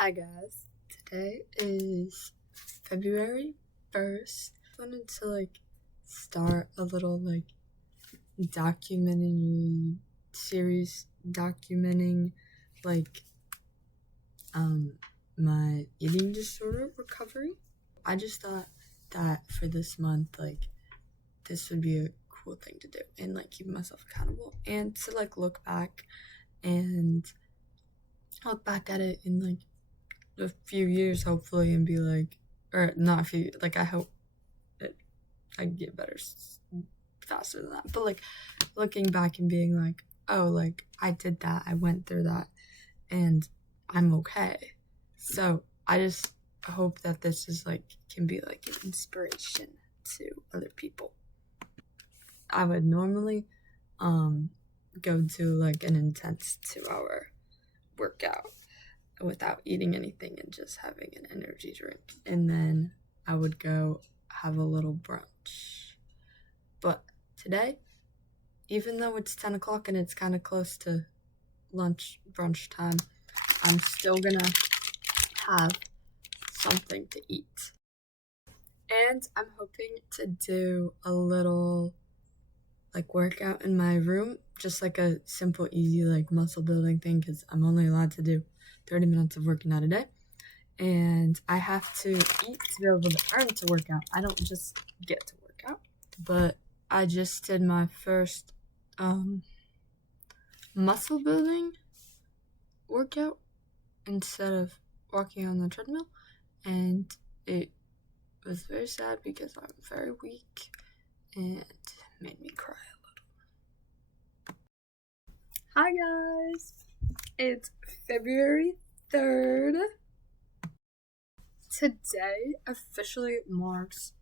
Hi guys, today is February 1st. I wanted to start a little documentary series documenting like my eating disorder recovery. I just thought that for this month this would be a cool thing to do and keep myself accountable and to look back at it in a few years hopefully and be or not a few, I hope that I get better faster than that, but looking back and being oh, I did that, I went through that, and I'm okay. So I just hope that this is can be an inspiration to other people. I would normally go to an intense 2-hour workout without eating anything and just having an energy drink, and then I would go have a little brunch. But today, even though it's 10 o'clock and it's kind of close to brunch time, I'm still gonna have something to eat. And I'm hoping to do a little workout in my room, just a simple, easy muscle building thing, because I'm only allowed to do 30 minutes of working out a day, and I have to eat to be able to earn to work out. I don't just get to work out. But I just did my first muscle building workout instead of walking on the treadmill, and it was very sad because I'm very weak and it made me cry a little. Hi guys! It's February 3rd. Today officially marks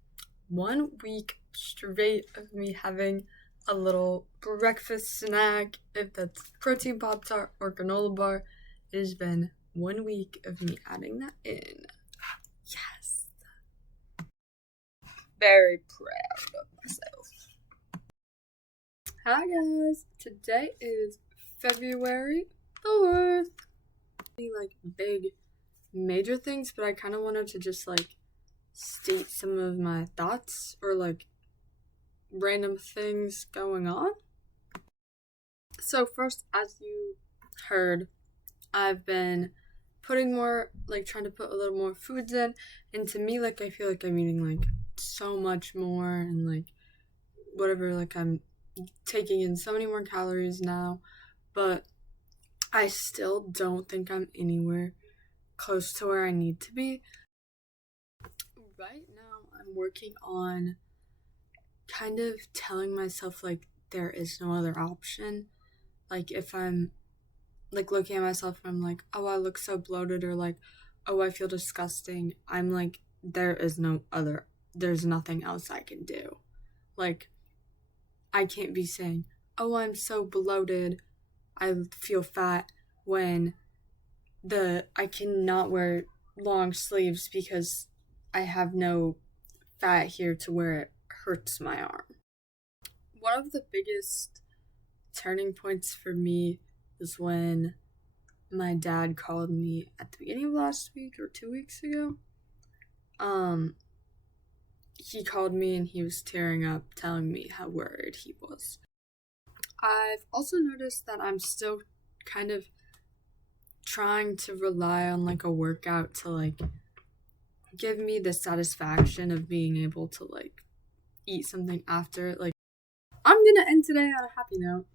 1 week straight of me having a little breakfast snack, if that's protein Pop-Tart or granola bar. It has been 1 week of me adding that in. Yes! Very proud of myself. Hi guys! Today is February 4th. Big major things, but I kind of wanted to just state some of my thoughts or random things going on. So first, as you heard, I've been putting more trying to put a little more foods in, and to me I feel I'm eating so much more, and whatever, I'm taking in so many more calories now, but I still don't think I'm anywhere close to where I need to be. Right now, I'm working on kind of telling myself there is no other option. If I'm looking at myself and I'm oh, I look so bloated, or oh, I feel disgusting, I'm there's nothing else I can do. I can't be saying, oh, I'm so bloated, I feel fat, when I cannot wear long sleeves because I have no fat here to where it hurts my arm. One of the biggest turning points for me was when my dad called me at the beginning of last week or 2 weeks ago. He called me and he was tearing up, telling me how worried he was. I've also noticed that I'm still kind of trying to rely on a workout to give me the satisfaction of being able to eat something after it. I'm gonna end today on a happy note,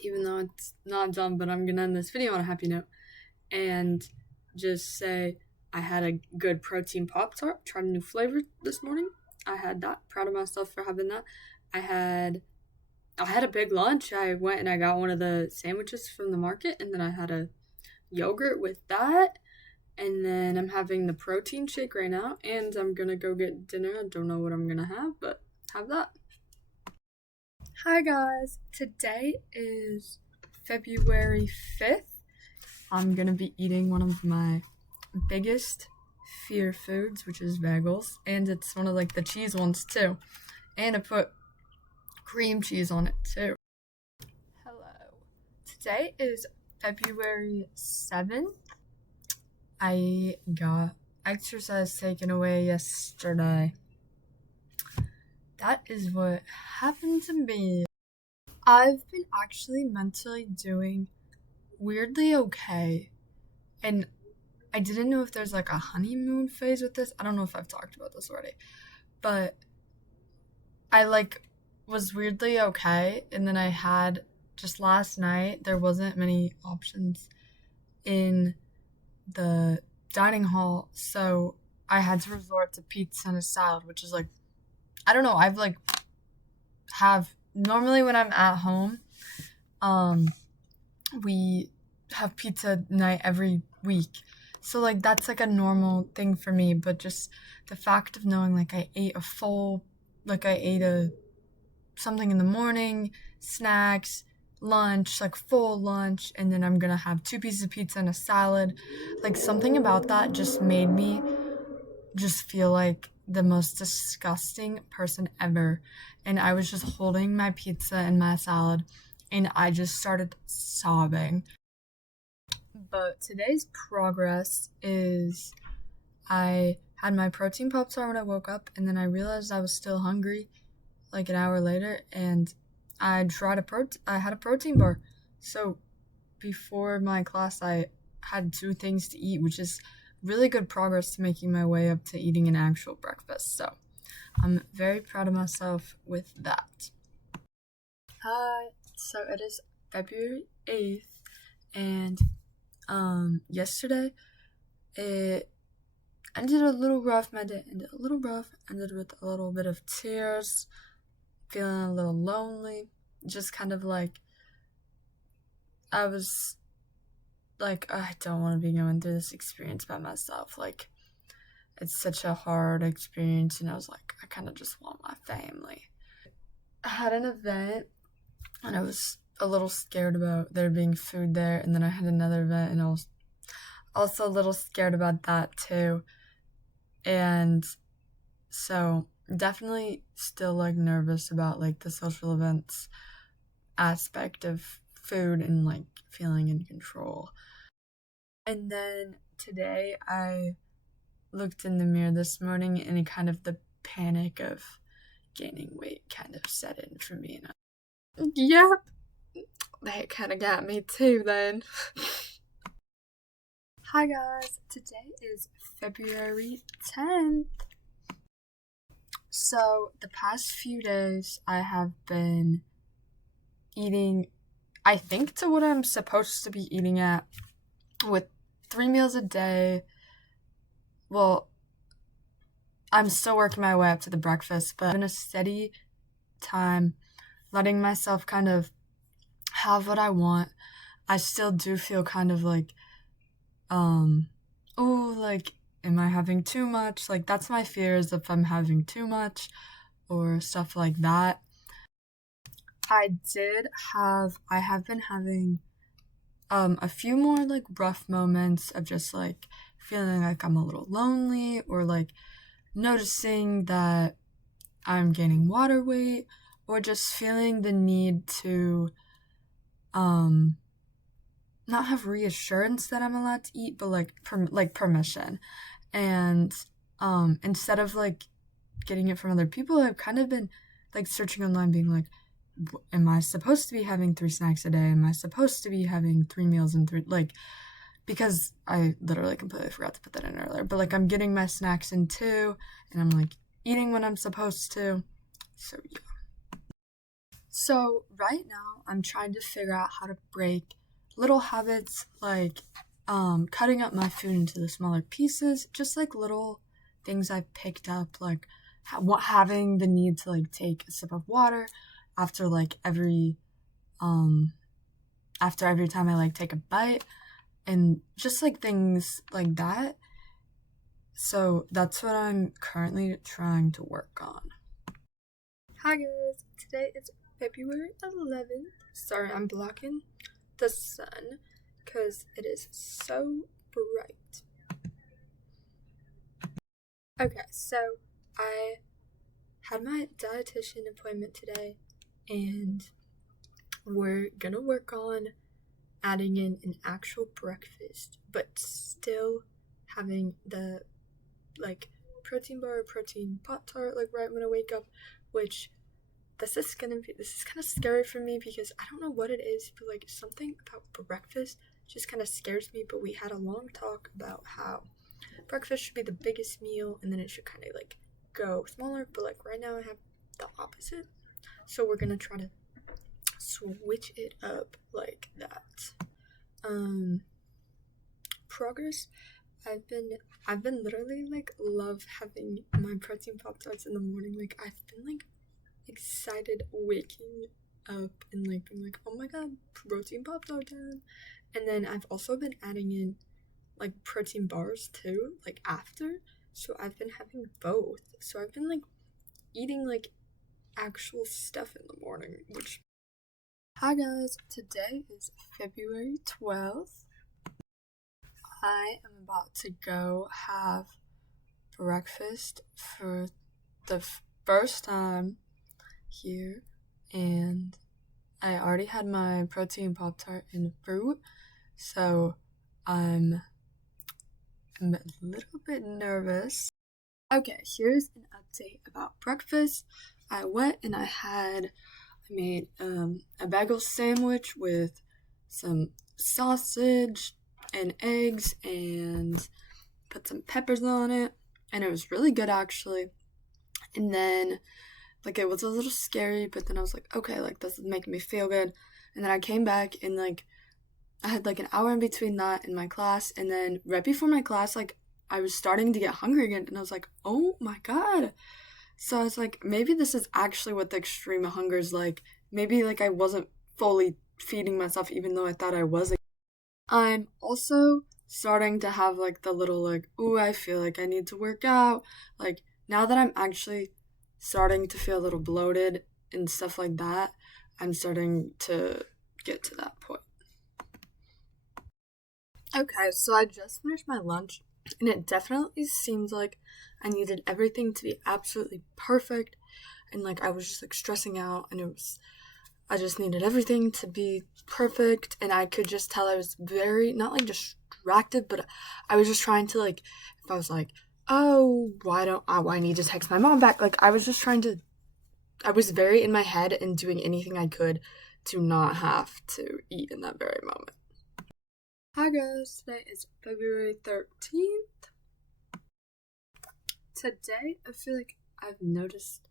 even though it's not done, but I'm gonna end this video on a happy note and just say I had a good protein Pop-Tart, tried a new flavor this morning. I had that, proud of myself for having that. I had a big lunch. I went and I got one of the sandwiches from the market, and then I had a yogurt with that, and then I'm having the protein shake right now, and I'm gonna go get dinner. I don't know what I'm gonna have, but have that. Hi guys, today is February 5th. I'm gonna be eating one of my biggest fear foods, which is bagels, and it's one of the cheese ones too, and I put cream cheese on it too. Hello, today is February 7th. I got exercise taken away yesterday. That is what happened to me. I've been actually mentally doing weirdly okay. And I didn't know if there's like a honeymoon phase with this. I don't know if I've talked about this already. But I was weirdly okay. And then I had just last night, there wasn't many options in the dining hall. So I had to resort to pizza and a salad, which is I don't know. Have normally when I'm at home, we have pizza night every week. So that's a normal thing for me, but just the fact of knowing I ate something in the morning, snacks, lunch, full lunch, and then I'm gonna have 2 pieces of pizza and a salad. Something about that just made me just feel like the most disgusting person ever. And I was just holding my pizza and my salad, and I just started sobbing. But today's progress is I had my protein Pop-Tart when I woke up, and then I realized I was still hungry an hour later, and I had a protein bar. So before my class, I had 2 things to eat, which is really good progress to making my way up to eating an actual breakfast. So I'm very proud of myself with that. Hi, so it is February 8th, and yesterday it ended a little rough. My day ended a little rough, ended with a little bit of tears, feeling a little lonely, just kind of I was I don't want to be going through this experience by myself. It's such a hard experience, and I was I kind of just want my family. I had an event, and I was a little scared about there being food there, and then I had another event, and I was also a little scared about that too. And so definitely still nervous about the social events aspect of food and feeling in control. And then today I looked in the mirror this morning, and the panic of gaining weight kind of set in for me. And yep, that kind of got me too then. Hi guys, today is February 10th. So the past few days I have been eating, I think, to what I'm supposed to be eating at, with 3 meals a day. Well, I'm still working my way up to the breakfast, but in a steady time, letting myself kind of have what I want. I still do feel kind of am I having too much? That's my fears, if I'm having too much or stuff like that. I have been having a few more rough moments of just feeling I'm a little lonely, or noticing that I'm gaining water weight, or just feeling the need to not have reassurance that I'm allowed to eat, but permission. And instead of getting it from other people, I've kind of been searching online, being am I supposed to be having 3 snacks a day? Am I supposed to be having 3 meals in 3 because I literally completely forgot to put that in earlier. But I'm getting my snacks in 2, and I'm eating when I'm supposed to. So yeah. So right now I'm trying to figure out how to break little habits cutting up my food into the smaller pieces, just little things I picked up, having the need to take a sip of water after every time I take a bite, and just things like that. So that's what I'm currently trying to work on. Hi guys, today is February 11th. Sorry, I'm blocking the sun because it is so bright. Okay, so I had my dietitian appointment today, and we're gonna work on adding in an actual breakfast, but still having the like protein bar or protein Pop-Tart like right when I wake up, which this is kind of scary for me because I don't know what it is, but like something about breakfast just kind of scares me. But we had a long talk about how breakfast should be the biggest meal and then it should kind of like go smaller, but like right now I have the opposite, so we're gonna try to switch it up like that. Progress. I've been literally like love having my protein Pop-Tarts in the morning. Like I've been like excited waking up and like being like, oh my god, protein Pop-Tart time. And then I've also been adding in like protein bars too, like after. So I've been having both. So I've been like eating like actual stuff in the morning, which hi guys, today is February 12th. I am about to go have breakfast for the first time here, and I already had my protein Pop-Tart and fruit, so I'm a little bit nervous. Okay, here's an update about breakfast. I went and I made a bagel sandwich with some sausage and eggs and put some peppers on it, and it was really good actually. And then like it was a little scary, but then I was like, okay, like this is making me feel good. And then I came back and like I had like an hour in between that and my class, and then right before my class, like I was starting to get hungry again, and I was like, oh my god. So I was like, maybe this is actually what the extreme hunger is like. Maybe like I wasn't fully feeding myself even though I thought I was. I'm also starting to have like the little like, ooh, I feel like I need to work out. Like now that I'm actually starting to feel a little bloated and stuff like that, I'm starting to get to that point. Okay, so I just finished my lunch and it definitely seems like I needed everything to be absolutely perfect, and like I was just like stressing out, and I just needed everything to be perfect, and I could just tell I was very, not like distracted, but I was just trying to like, if I was like, oh, why I need to text my mom back, like I was just I was very in my head and doing anything I could to not have to eat in that very moment. Hi guys, today is February 13th. Today, I feel like I've noticed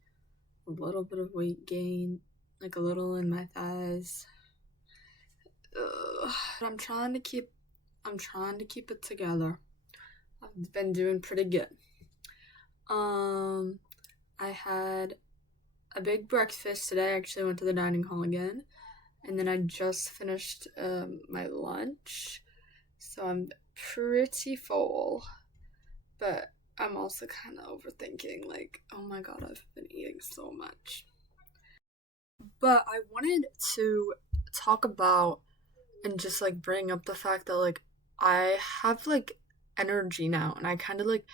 a little bit of weight gain, like a little in my thighs. But I'm trying to keep it together. I've been doing pretty good. I had a big breakfast today. I actually went to the dining hall again, and then I just finished my lunch, so I'm pretty full. But I'm also kind of overthinking, like, oh my god, I've been eating so much. But I wanted to talk about and just like bring up the fact that like I have like energy now, and I kind of like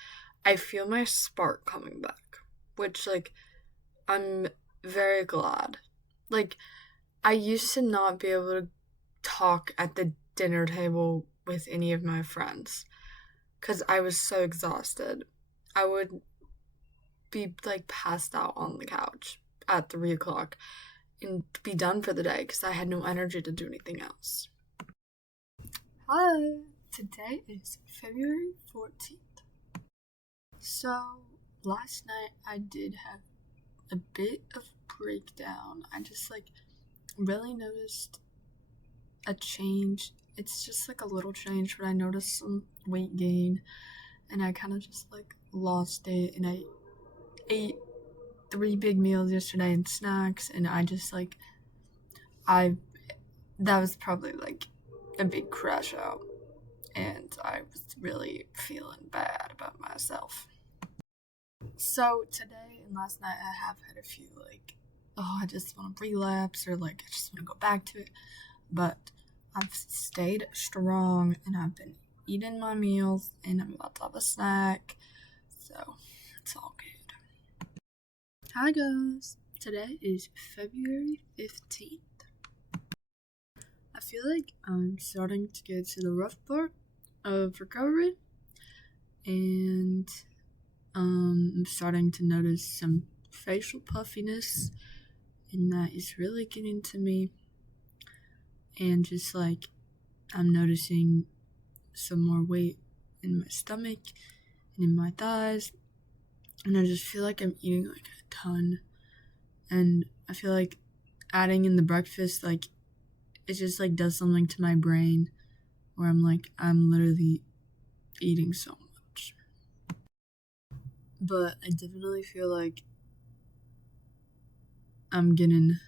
I feel my spark coming back, which like I'm very glad. Like I used to not be able to talk at the dinner table with any of my friends because I was so exhausted. I would be like passed out on the couch at 3 o'clock and be done for the day because I had no energy to do anything else. Hi, today is February 14th. So, last night I did have a bit of breakdown. I just like really noticed a change. It's just like a little change, but I noticed some weight gain, and I kind of just like lost it, and I ate 3 big meals yesterday and snacks, and I just like that was probably like a big crash out, and I was really feeling bad about myself. So today and last night I have had a few like, oh, I just want to relapse, or like I just want to go back to it, but I've stayed strong and I've been eating my meals, and I'm about to have a snack, so it's all good. Hi guys, today is February 15th. I feel like I'm starting to get to the rough part of recovery, and I'm starting to notice some facial puffiness, and that is really getting to me. And just like I'm noticing some more weight in my stomach and in my thighs, and I just feel like I'm eating like a ton. And I feel like adding in the breakfast, like it just like does something to my brain where I'm literally eating so much. But I definitely feel like I'm getting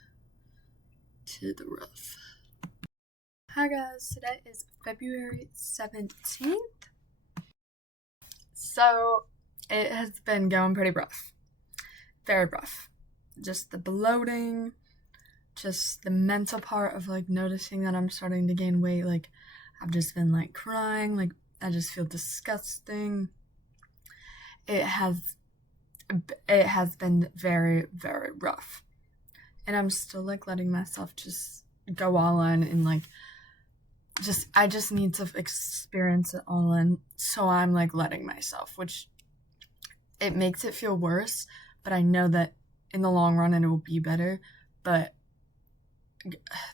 to the rough. Hi guys, today is February 17th. So it has been going pretty rough. Very rough. Just the bloating, just the mental part of like noticing that I'm starting to gain weight. Like I've just been like crying, like I just feel disgusting. It has been very, very rough. And I'm still like letting myself just go all in and like I just need to experience it all in. So I'm like letting myself, which it makes it feel worse, but I know that in the long run it will be better. But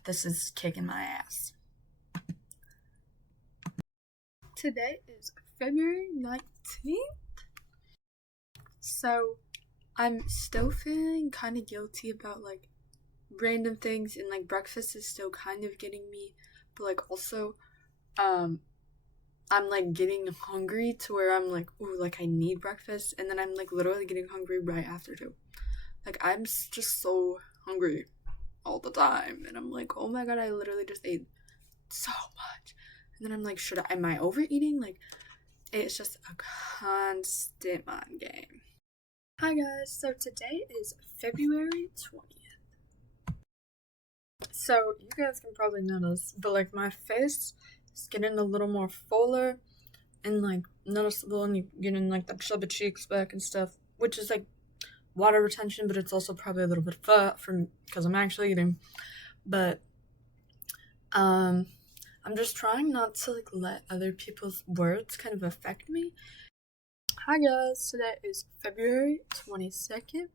this is kicking my ass. Today is February 19th. So I'm still feeling kind of guilty about like random things, and like breakfast is still kind of getting me, but like also I'm like getting hungry to where I'm like, ooh, like I need breakfast, and then I'm like literally getting hungry right after too. Like I'm just so hungry all the time, and I'm like, oh my god, I literally just ate so much. And then I'm like, am I overeating? Like it's just a constant mind game. Hi guys, so today is February 20th. So you guys can probably notice, but like my face is getting a little more fuller and like noticeable, and you getting like the chubby cheeks back and stuff, which is like water retention, but it's also probably a little bit fat from because I'm actually eating. But I'm just trying not to like let other people's words kind of affect me. Hi guys, today is February 22nd.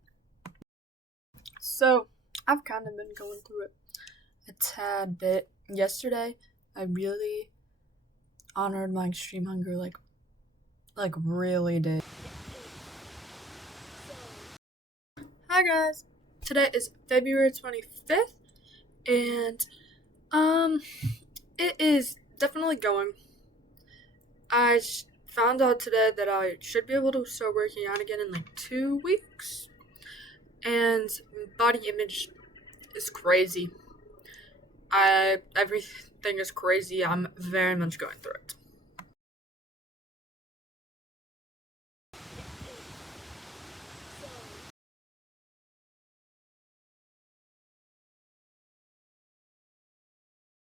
So I've kind of been going through it a tad bit. Yesterday, I really honored my extreme hunger, like really did. Hi guys, today is February 25th, and it is definitely going. I found out today that I should be able to start working out again in like 2 weeks, and body image is crazy. Everything is crazy. I'm very much going through it.